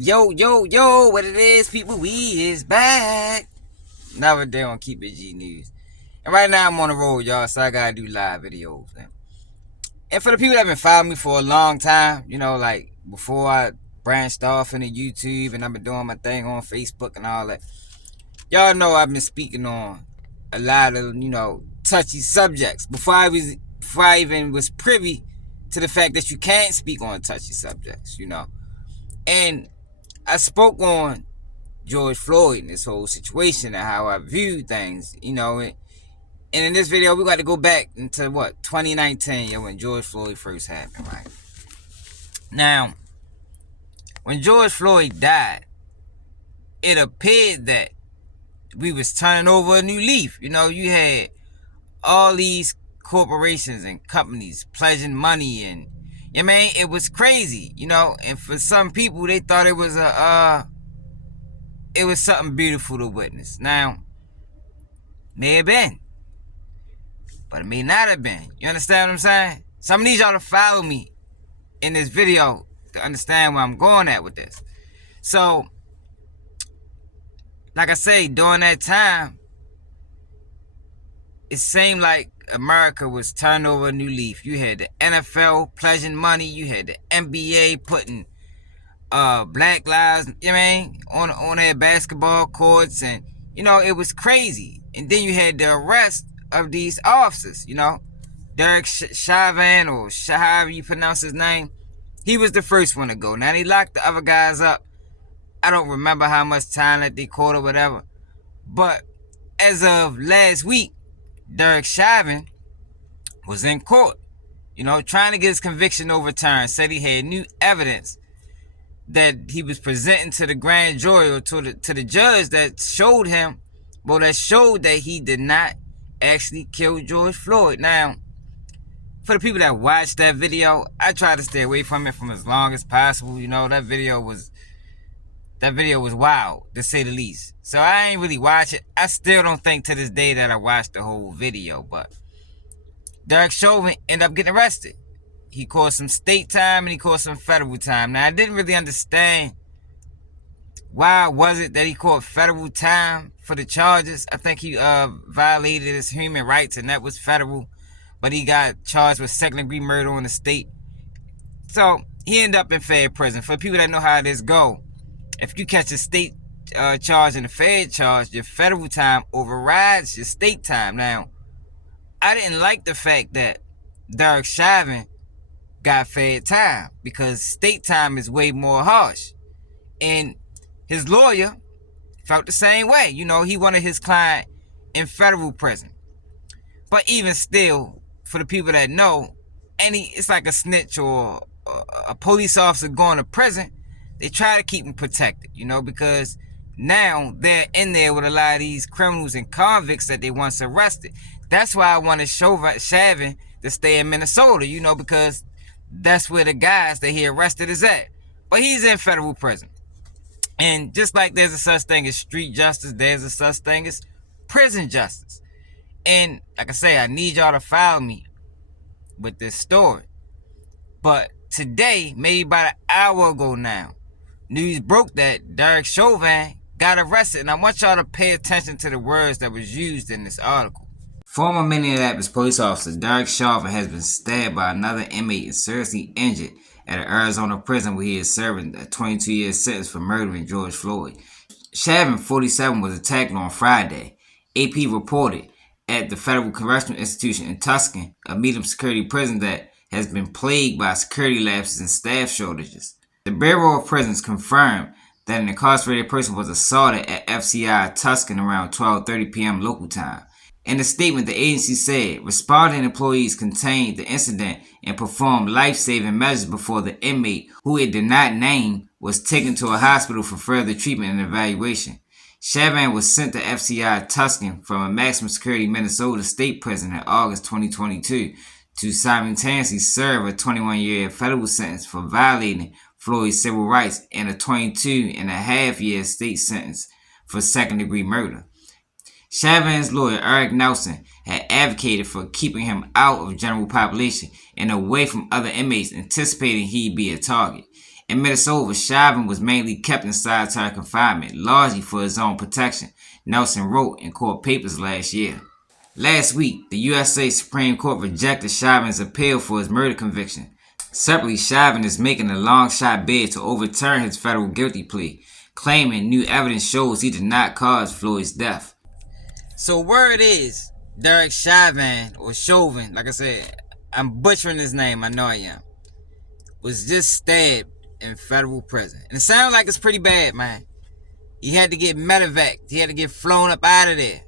Yo, yo, yo, what it is, people, we is back. Another day on Keep It G News. And right now I'm on the road, y'all, so I gotta do live videos, man. And for the people that been following me for a long time, like before I branched off into YouTube and I've been doing my thing on Facebook and all that, y'all know I've been speaking on a lot of, touchy subjects before I even was privy to the fact that you can't speak on touchy subjects, And I spoke on George Floyd and this whole situation and how I view things, And in this video, we got to go back into 2019, when George Floyd first happened, right? Now, when George Floyd died, it appeared that we was turning over a new leaf. You had all these corporations and companies pledging money, and it was crazy, And for some people, they thought it was something beautiful to witness. Now, may have been, but it may not have been. You understand what I'm saying? So I'm gonna need y'all to follow me in this video to understand where I'm going at with this. So, like I say, during that time, it seemed like America was turning over a new leaf. You had the NFL pledging money. You had the NBA putting Black Lives, on their basketball courts, and it was crazy. And then you had the arrest of these officers, Derek Chauvin, or however you pronounce his name. He was the first one to go. Now they locked the other guys up. I don't remember how much time that they caught or whatever. But as of last week, Derek Chauvin was in court, trying to get his conviction overturned. Said he had new evidence that he was presenting to the grand jury or to the judge that showed that he did not actually kill George Floyd. Now, for the people that watched that video, I tried to stay away from it from as long as possible. That video was wild, to say the least. So I ain't really watch it. I still don't think to this day that I watched the whole video. But Derek Chauvin ended up getting arrested. He caught some state time and he caught some federal time. Now, I didn't really understand why was it that he caught federal time for the charges. I think he violated his human rights, and that was federal. But he got charged with second-degree murder on the state. So he ended up in fed prison. For people that know how this go, if you catch a state charge and a fed charge, your federal time overrides your state time. Now, I didn't like the fact that Derek Chauvin got fed time, because state time is way more harsh. And his lawyer felt the same way. He wanted his client in federal prison. But even still, for the people that know, it's like a snitch or a police officer going to prison, they try to keep him protected, because now they're in there with a lot of these criminals and convicts that they once arrested. That's why I wanted Chauvin to stay in Minnesota, because that's where the guys that he arrested is at. But he's in federal prison. And just like there's a such thing as street justice, there's a such thing as prison justice. And like I say, I need y'all to follow me with this story. But today, maybe about an hour ago now, news broke that Derek Chauvin got arrested. And I want y'all to pay attention to the words that was used in this article. Former Minneapolis police officer Derek Chauvin has been stabbed by another inmate and seriously injured at an Arizona prison where he is serving a 22-year sentence for murdering George Floyd. Chauvin, 47, was attacked on Friday. AP reported at the Federal Correctional Institution in Tucson, a medium security prison that has been plagued by security lapses and staff shortages. The Bureau of Prisons confirmed that an incarcerated person was assaulted at FCI Tucson around 12:30 p.m. local time. In a statement, the agency said responding employees contained the incident and performed life-saving measures before the inmate, who it did not name, was taken to a hospital for further treatment and evaluation. Chauvin was sent to FCI Tucson from a maximum security Minnesota state prison in August 2022 to simultaneously serve a 21-year federal sentence for violating Floyd's civil rights and a 22.5-year state sentence for second-degree murder. Chauvin's lawyer, Eric Nelson, had advocated for keeping him out of general population and away from other inmates, anticipating he'd be a target. In Minnesota, Chauvin was mainly kept in solitary confinement, largely for his own protection, Nelson wrote in court papers last year. Last week, the USA Supreme Court rejected Chauvin's appeal for his murder conviction. Separately, Chauvin is making a long-shot bid to overturn his federal guilty plea, claiming new evidence shows he did not cause Floyd's death. So word is, Derek Chauvin, or Chauvin, like I said, I'm butchering his name, I know I am, was just stabbed in federal prison. And it sounds like it's pretty bad, man. He had to get medevaced. He had to get flown up out of there.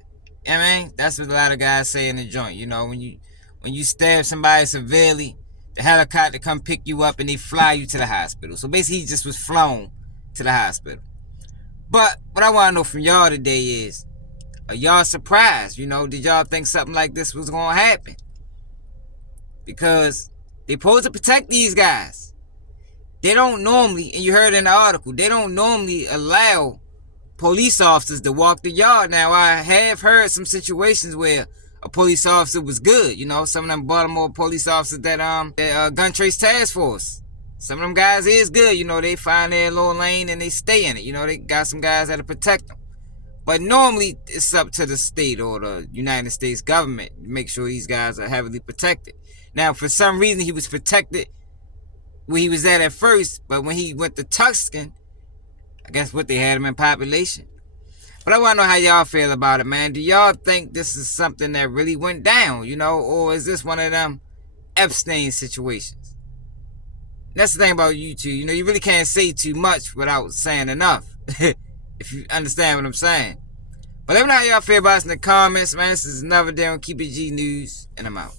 You know what I mean? That's what a lot of guys say in the joint. You know, when you stab somebody severely, the helicopter come pick you up and they fly you to the hospital. So basically he just was flown to the hospital. But what I want to know from y'all today is, are y'all surprised? You know, did y'all think something like this was going to happen? Because they supposed to protect these guys. They don't normally, and you heard in the article, they don't normally allow police officers to walk the yard. Now, I have heard some situations where a police officer was good. You know, some of them Baltimore police officers that gun trace task force. Some of them guys is good. You know, they find their little lane and they stay in it. You know, they got some guys that'll protect them. But normally, it's up to the state or the United States government to make sure these guys are heavily protected. Now, for some reason, he was protected where he was at first, but when he went to Tucson, I guess what they had him in population. But I want to know how y'all feel about it, man. Do y'all think this is something that really went down, you know, or is this one of them Epstein situations? That's the thing about YouTube. You know, you really can't say too much without saying enough. If you understand what I'm saying. But let me know how y'all feel about it in the comments, man. This is another day on Keep It G News, and I'm out.